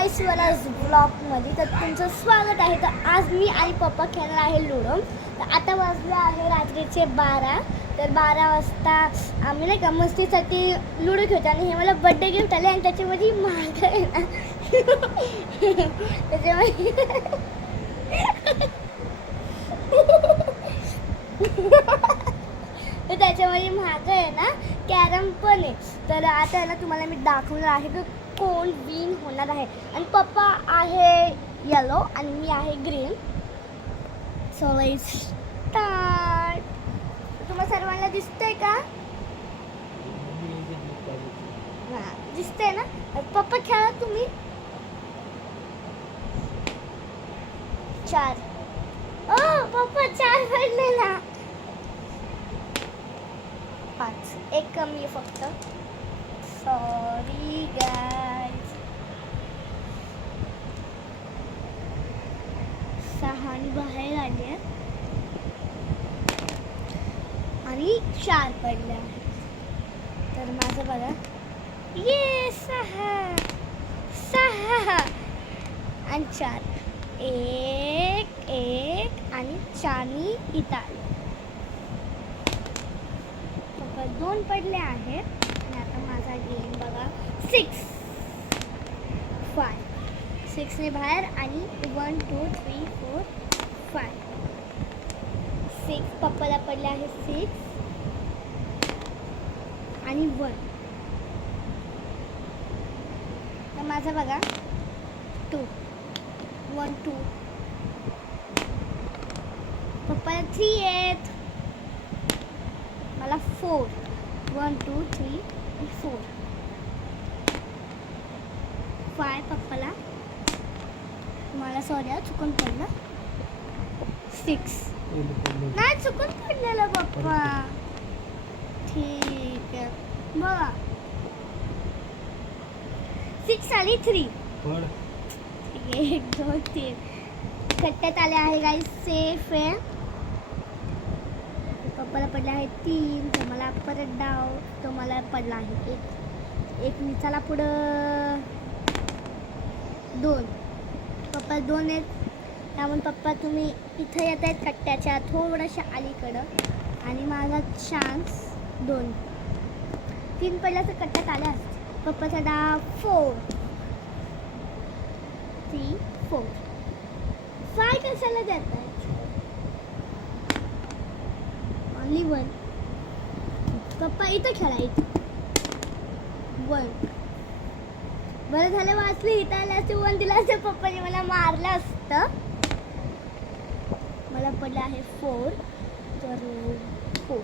माय स्वराज ब्लॉगमध्ये. तर तुमचं स्वागत आहे. तर आज मी आणि पप्पा खेळणार आहे लुडो. तर आता वाजले आहे रात्रीचे 12. तर 12 वाजता आम्ही नाही का मस्तीसाठी लुडो खेळतो आणि हे मला बड्डे गिफ्ट आले आणि त्याच्यामध्ये महाग आहे ना त्याच्यामध्ये तर त्याच्यामध्ये महाग आहे ना कॅरम पण आहे. तर आता आहे ना तुम्हाला मी दाखवणार आहे की कोण विन होणार आहे. आणि पप्पा आहे येलो आणि मी आहे ग्रीन. So let's start. तुम्हाला सर्वांना दिसतंय का? हां दिसतंय ना. पप्पा खेळा तुम्ही. 4. ओ पप्पा 4 पडले ना. 5. एक कमी आहे फक्त. Sorry guys. 6 आणि बाहेर आली आहे आणि 4 पडले आहेत. तर माझं बघा ये 6 आणि 4. 1 आणि 4 इथं आले. 2 पडले आहेत आणि आता माझा गेम बघा 6 5. 6 ने बाहेर आणि 1 2 3 4 5. 6 पप्पाला पडले आहे 6 आणि 1. तर माझा बघा 2 1 2. पप्पाला 3 आहेत. मला 4 1 2 3 4 5 पप्पाला. मला सॉरी चुकून पडलं 6. नाही चुकून पडलेलं पप्पा. ठीक आहे बघा 6 आणि 3. 1 2 3 कट्ट्यात आले आहे गाईस. सेफ आहे. पप्पाला पडले आहे 3. तर मला परत डाव. तो मला पडला आहे 1 निचाला पुढं 2. पप्पा 2 आहेत. त्यामुळे पप्पा तुम्ही इथं येत आहेत कट्ट्याच्या थोड्याशा अलीकडं आणि माझा चान्स 2. 3 पडल्या तर कट्ट्यात आल्या असते. पप्पाचा डाव 4 3 4. 5 कशाला देत आहेत? ओनली 1. पप्पा इथं खेळा इथं 1. बरं झालं वाचली. इथं आले असते 1 दिला असते पप्पाने मला मारलं असतं. मला पडलं आहे 4. तर 4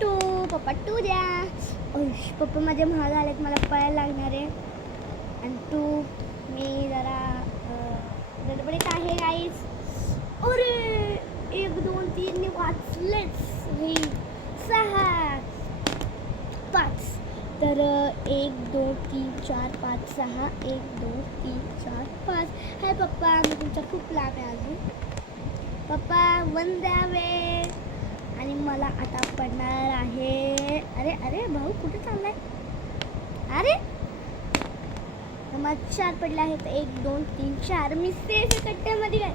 2. पप्पा 2 द्या. पप्पा माझे महाग आलेत. मला पळायला लागणार आहे. आणि 2 मी जरा गडबडीत आहे गाईज. अरे 1 2 3 वाचलेच. 6 5. तर 1 2 3 4 5 6 1 2 3 4 5. हाय पप्पा मी तुमचा खूप लाभ आहे अजून. पप्पा 1 द्यावे. आणि मला आता पडणार आहे. अरे अरे भाऊ कुठे चाललाय? अरे मला 4 पडले आहेत. 1 2 3 4. मी सेफ कट्ट्यामध्ये काय.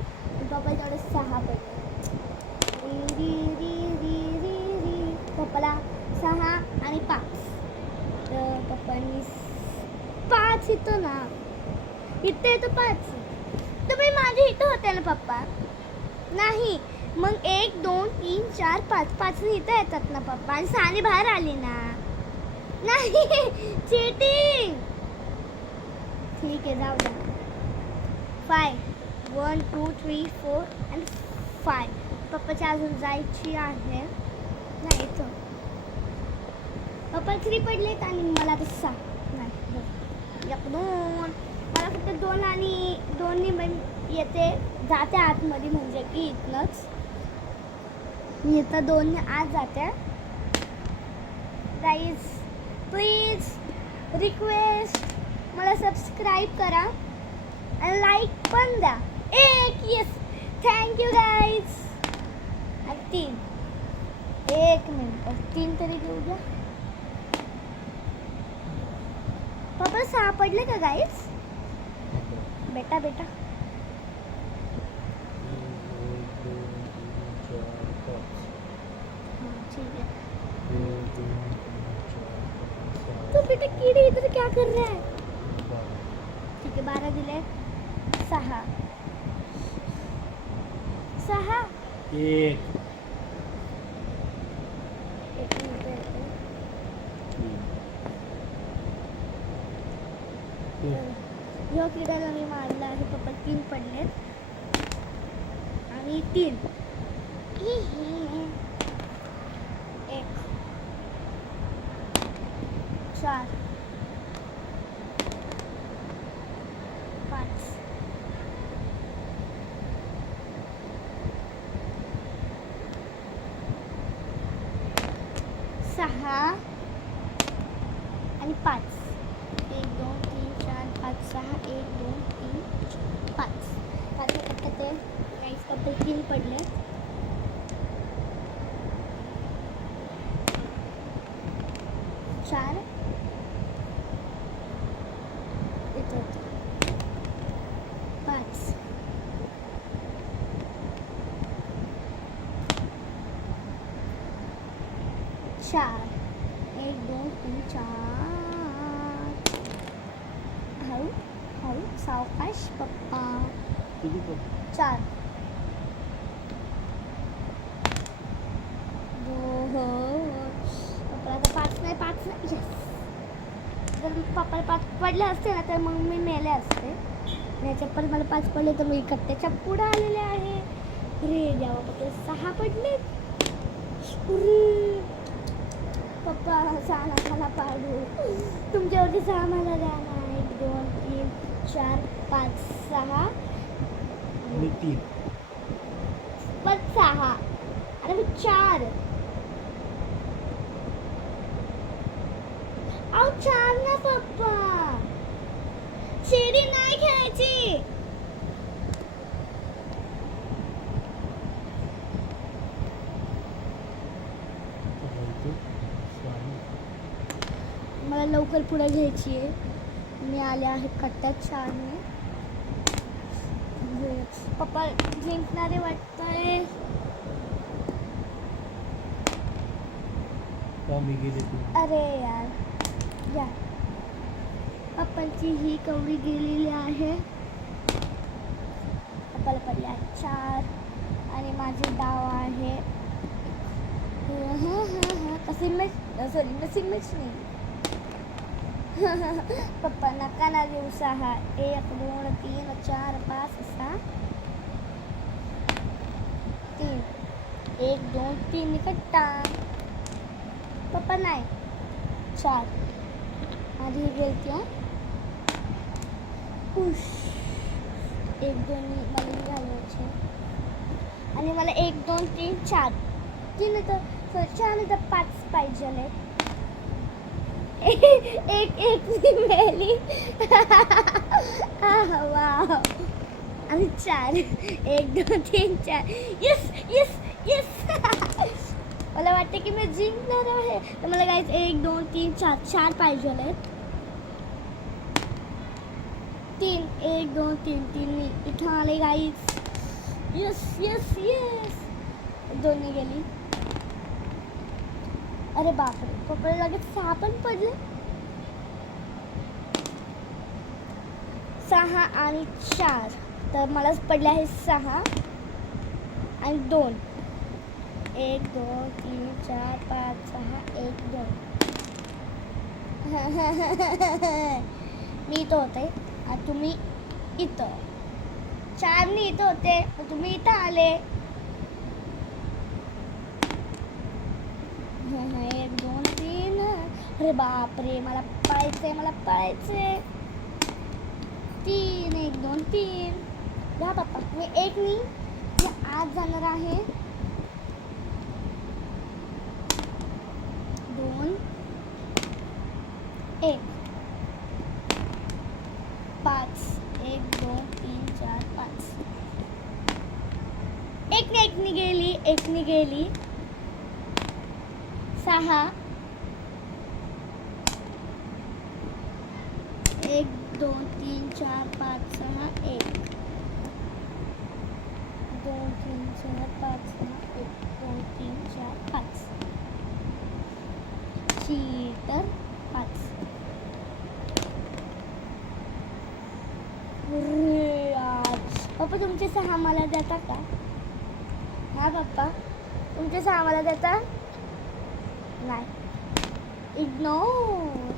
पप्पा तेवढे 6 पडले. पप्पाला 6 आणि 5. तर पप्पांनी 5 इथं ना. इथे येतो 5. तुम्ही माझे इथं होते ना पप्पा. नाही मग 1 2 3 4 5. 5 इथं येतात ना पप्पा. आणि 6 बाहेर आली ना. नाही चीटिंग. ठीक आहे जाऊ द्या. 5 1 2 3 4 आणि 5. पप्पाची अजून जायची आहे. नाही इथं पप्पा 3 पडलेत आणि मला आता 6. नाही 1 2. मला फक्त 2 आणि 2 येते जाते आतमध्ये. म्हणजे की इथनंच मी इथं 2 आत जाते. गाईज प्लीज रिक्वेस्ट मला सबस्क्राईब करा आणि लाईक पण द्या. 1 येस थँक्यू गाईज. आणि 3 1 मिनिट 3 तरी घेऊ द्या. पप्पा 6 पडले का गाईस? बेटा बेटा ठीक है। तो बेटा कीड़े इधर क्या कर रहा है? ठीक है 12 दिले 6 एक ह्यो किड्याला मी मारला आहे. पप्पा 3 पडलेत आणि 3 1 4 5 6 आणि 5 1 2 3 4 5 6 1 2 3 5 आता ते काहीच कपडे 3 पडले. चार इथं 5 4 1 2 3 4 हळू हळू सावकाश पप्पा. 4 पप्पाला आता 5 नाही 5 नाही. यस जर पप्पाला 5 पडले असते ना तर मग मी मेले असते. याच्या पण मला 5 पडले तर मी कट्ट्याच्या पुढे आलेले आहे. अरे देवा पप्पा 6 पडले. पप्पा 6 नकाला पाडू. तुमच्यावरती 6 मला द्या ना. 1 2 3 4 5 6 3 पण 6 अरे मी 4 अहो 4 ना पप्पा. शिडी नाही खेळायची. मला लवकर पुढे घ्यायची आहे. मी आले आहे कट्ट्यात 4 ने. पप्पा जिंकणारे वाटतंय. अरे यार या पप्पांची ही कवडी गेलेली आहे. पप्पाला पडले 4 आणि माझे डाव आहे causing match sorry missing match नाही. पप्पा नका ना देऊ 6 1 2 3 4 5 6 3 1 2 3 कट्टा. पप्पा नाही 4 आधी गेलती. 1 2 मला घालायचे आणि मला 1 2 3 4 3 तर 4 तर 5 पाहिजे. एक मिळाली. वाव आणि 4 1 2 3 4 यस यस यस. मला वाटतं की मी जिंकणार आहे. तर मला गाईज 1 2 3 4 पाहिजे आहेत. 3 1 2 3 3 इथं आले गाईज. Yes yes yes. दोन्ही गेली. अरे बापरे पप्पाला लगेच 6 पण पडले. 6 आणि 4 तर मलाच पडले आहे 6 आणि 2 1 2 3 4 5 6 1 2. मी इथं होते आणि तुम्ही इथं. 4 मी इथं होते तुम्ही इथं आले. 1 2 3. अरे बापरे मला पळायचंय. 3 1 2 3. जा पप्पा मी 1 नी आज जाणार आहे. 2 1 5 1 2 3 4 5. 1 नी गेली 6 1 1 2 3 4 5 6 1 2 3 4 5 6 1 2 3 4 5 चीटर 5. अरे यार पप्पा तुमचे 6 मला देता का? हा पप्पा तुमचे 6 मला देता? नाही. इग्नोर.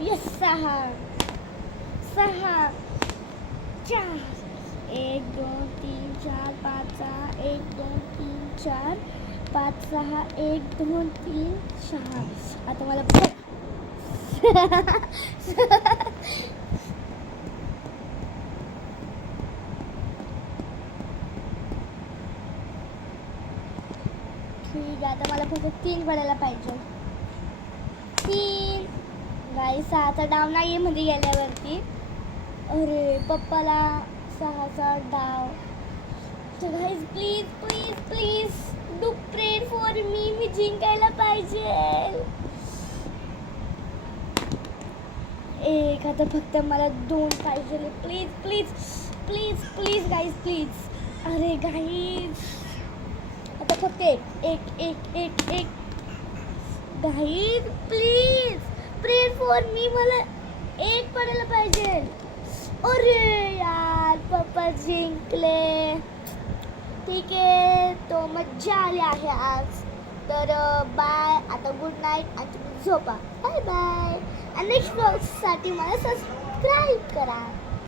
येस 6 4 1 2 3 4 5 6 1 2 3 4 5 6 1 2 3 6. आता मला ठीक आहे. आता मला फक्त 3 पडायला पाहिजे. 3 गाईस 6चा डाव नाही आहे मध्ये गेल्यावरती. अरे पप्पाला 6चा डाव. तर गाईस प्लीज प्लीज प्लीज डू प्रे फॉर मी जिंकायला पाहिजे. एक आता फक्त मला 2 पाहिजे. Please please please please guys please. अरे गाईस आता फक्त एक गाईस प्लीज प्रे फॉर मी. मला 1 पडायला पाहिजे. अरे यार पप्पा जिंकले. ठीक आहे तो मज्जा आली आहे आज. तर बाय आता गुड नाईट आणि तुम्ही झोपा. Bye bye. आणि नेक्स्ट ब्लॉगसाठी मला सबस्क्राईब करा.